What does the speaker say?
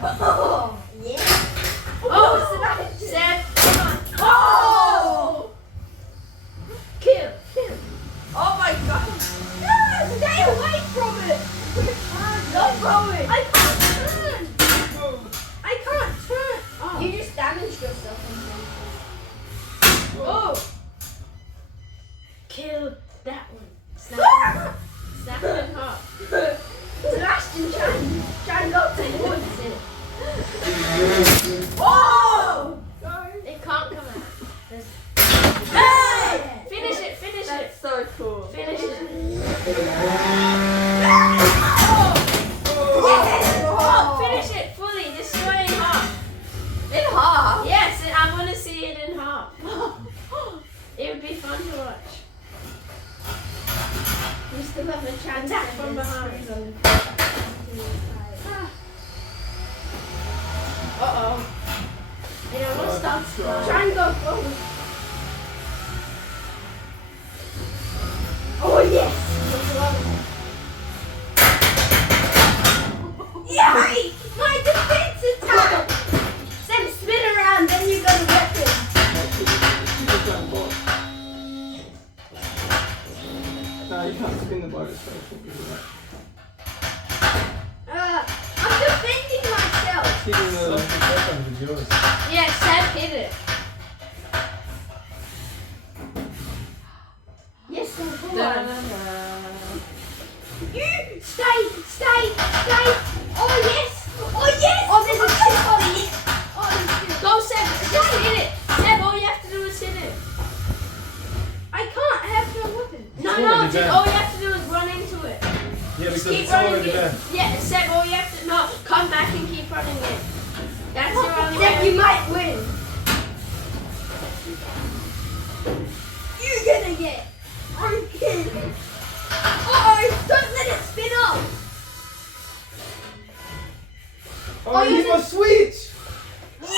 Oh, yeah. Oh, Seb, come on. Oh! Kill. Oh my god. No, stay away from it. Not from it. I can't turn. I can't turn. Oh. You just damaged yourself. Oh. Kill that one. Snap. Snap it in half. Sebastian try and go towards it. Oh! It can't come out. Hey! Finish it, finish it. That's so cool. Finish it. Oh, finish it fully. Destroy it in half. In half? Yes, I want to see it in half. It would be fun to watch. We still have a chance. Attack from behind. Uh-oh. You know, what stops? Try and go forward. Oh yes! Yay! My defense attack! Then spin around, then you got a weapon. No, you can't spin the bonus station. I'm defending myself. Hitting the weapons is yours. Yeah, Seb hit it. Yes, I'm Da-da-da-da. You stay. Oh yes! Oh, there's a chip on it. Oh, Go, Seb. Just hit it. Seb, all you have to do is hit it. I can't have no weapon. No, It's no, already just done. all you have to do is run into it. Yeah, because Keep it's running already it. there. Yeah, Seb, all you have to, no, come back and keep running it. That's your only Then way. you might win. You're gonna get. I'm kidding. Oh, don't let it spin off. Oh, you hit my switch!